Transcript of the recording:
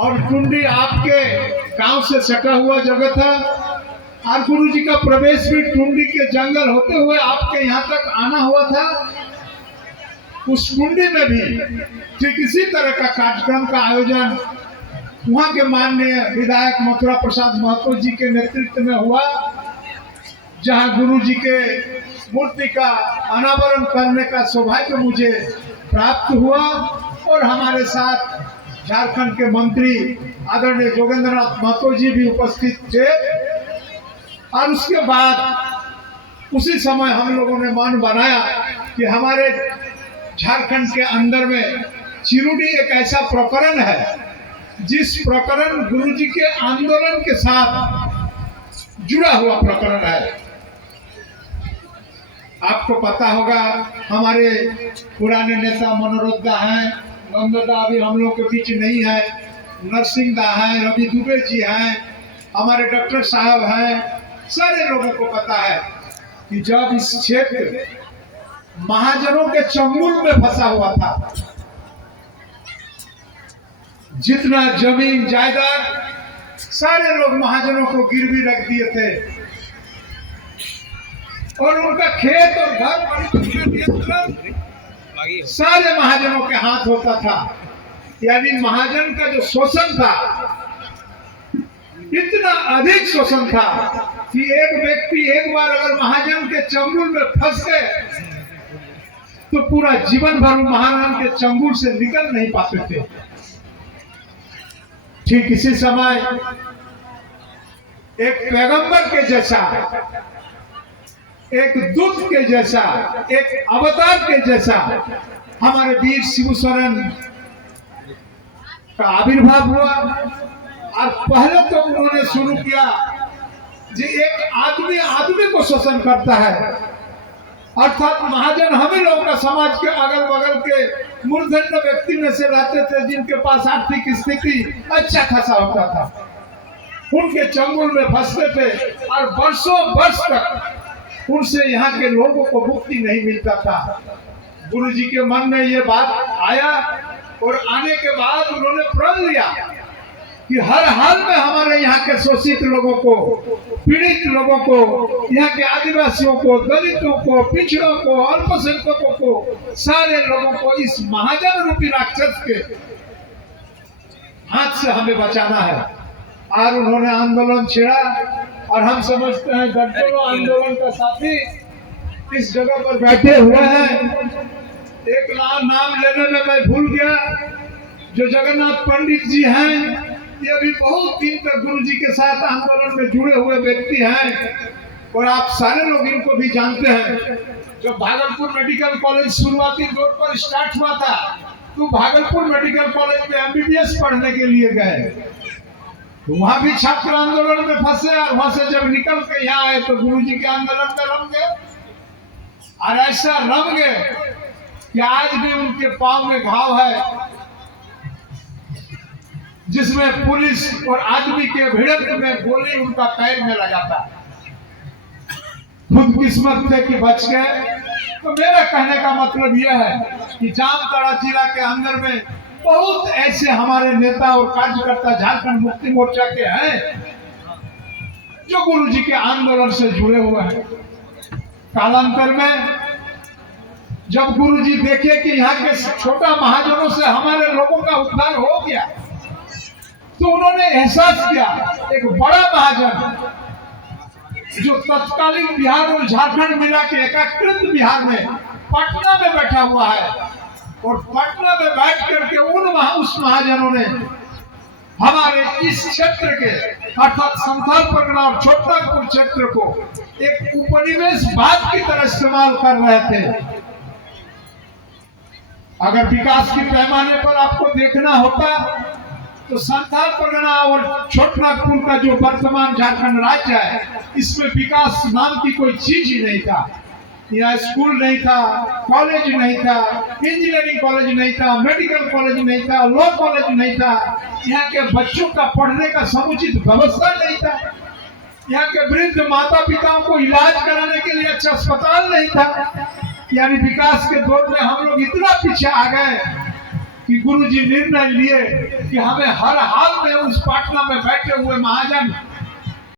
और टुंडी आपके गांव से सटा हुआ जगह था और गुरु जी का प्रवेश भी टुंडी के जंगल होते हुए आपके यहाँ तक आना हुआ था। उस टुंडी में भी ठीक इसी तरह का कार्यक्रम का आयोजन वहाँ के माननीय विधायक मथुरा प्रसाद महतो जी के नेतृत्व में हुआ, जहाँ गुरु जी के मूर्ति का अनावरण करने का सौभाग्य मुझे प्राप्त हुआ। और हमारे साथ झारखंड के मंत्री आदरणीय जोगेंद्रनाथ महतो जी भी उपस्थित थे। और उसके बाद उसी समय हम लोगों ने मन बनाया कि हमारे झारखंड के अंदर में चिरुडी एक ऐसा प्रकरण है जिस प्रकरण गुरु जी के आंदोलन के साथ जुड़ा हुआ प्रकरण है। आपको पता होगा हमारे पुराने नेता मनोरथ दा हैं, नंददा अभी हम लोग के बीच नहीं है, नरसिंह दा हैं, रवि दुबे जी हैं, हमारे डॉक्टर साहब हैं। सारे लोगों को पता है कि जब इस क्षेत्र महाजनों के चंगुल में फंसा हुआ था, जितना जमीन जायदाद सारे लोग महाजनों को गिरवी रख दिए थे और उनका खेत और घर सारे महाजनों के हाथ होता था। यानी महाजन का जो शोषण था इतना अधिक शोषण था कि एक व्यक्ति एक बार अगर महाजन के चंगुल में फंस गए तो पूरा जीवन भर महाजन के चंगुल से निकल नहीं पाते थे। ठीक इसी समय एक पैगंबर के जैसा, एक दूत के जैसा, एक अवतार के जैसा हमारे वीर शिव शरण का आविर्भाव हुआ। और पहले तो उन्होंने शुरू किया कि एक आदमी आदमी को शोषण करता है, अर्थात महाजन हमें लोग का समाज के अगल बगल के मूर्धन्य व्यक्ति में से रहते थे जिनके पास आर्थिक स्थिति अच्छा खासा होता था, उनके चंगुल में फंसते थे और वर्षों वर्ष तक उनसे यहाँ के लोगों को मुक्ति नहीं मिलता था। गुरु जी के मन में ये बात आया और आने के बाद उन्होंने प्रण लिया कि हर हाल में हमारे यहाँ के शोषित लोगों को, पीड़ित लोगों को, यहाँ के आदिवासियों को, दलितों को, पिछड़ों को, अल्पसंख्यकों को, सारे लोगों को इस महाजन रूपी राक्षस के हाथ से हमें बचाना है। और उन्होंने आंदोलन छेड़ा और हम समझते हैं दर्जनों आंदोलन का साथी इस जगह पर बैठे हुए हैं। एक नाम लेने में मैं भूल गया, जो जगन्नाथ पंडित जी हैं, ये भी बहुत दिन तक गुरु जी के साथ आंदोलन में जुड़े हुए व्यक्ति हैं और आप सारे लोग इनको भी जानते हैं। जब भागलपुर मेडिकल कॉलेज शुरुआती दौर पर स्टार्ट हुआ था तो भागलपुर मेडिकल कॉलेज में एमबीबीएस पढ़ने के लिए गए, तो वहां भी छात्र आंदोलन में फंसे और वहां से जब निकल के यहाँ आए तो गुरु जी के आंदोलन में रम गए। और ऐसा रम गए कि आज भी उनके पांव में घाव है जिसमें पुलिस और आदमी के भिड़ंत में गोली उनका पैर में लगा था। खुद किस्मत थे कि बच गए। तो मेरा कहने का मतलब यह है कि जामताड़ा जिला के अंदर में बहुत ऐसे हमारे नेता और कार्यकर्ता झारखंड मुक्ति मोर्चा के हैं जो गुरु जी के आंदोलन से जुड़े हुए हैं। कालांतर में जब गुरु जी देखे कि यहाँ के छोटा महाजनों से हमारे लोगों का उद्धार हो गया तो उन्होंने एहसास किया एक बड़ा महाजन जो तत्कालीन बिहार और झारखंड मिला के एकीकृत बिहार में पटना में बैठा हुआ है और पटना में बैठ करके उस महाजनों ने हमारे इस क्षेत्र के अर्थात संथाल परगना और छोटापुर क्षेत्र को एक उपनिवेशवाद की तरह इस्तेमाल कर रहे थे। अगर विकास के पैमाने पर आपको देखना होता तो संथाल परगना और छोटापुर का जो वर्तमान झारखंड राज्य है इसमें विकास नाम की कोई चीज ही नहीं था। यहाँ स्कूल नहीं था, कॉलेज नहीं था, इंजीनियरिंग कॉलेज नहीं था, मेडिकल कॉलेज नहीं था, लॉ कॉलेज नहीं था, यहाँ के बच्चों का पढ़ने का समुचित व्यवस्था नहीं था, यहाँ के वृद्ध माता पिताओं को इलाज कराने के लिए अच्छा अस्पताल नहीं था। यानी विकास के दौर में हम लोग इतना पीछे आ गए कि गुरुजी निर्णय लिए कि हमें हर हाल में उस पाटना में बैठे हुए महाजन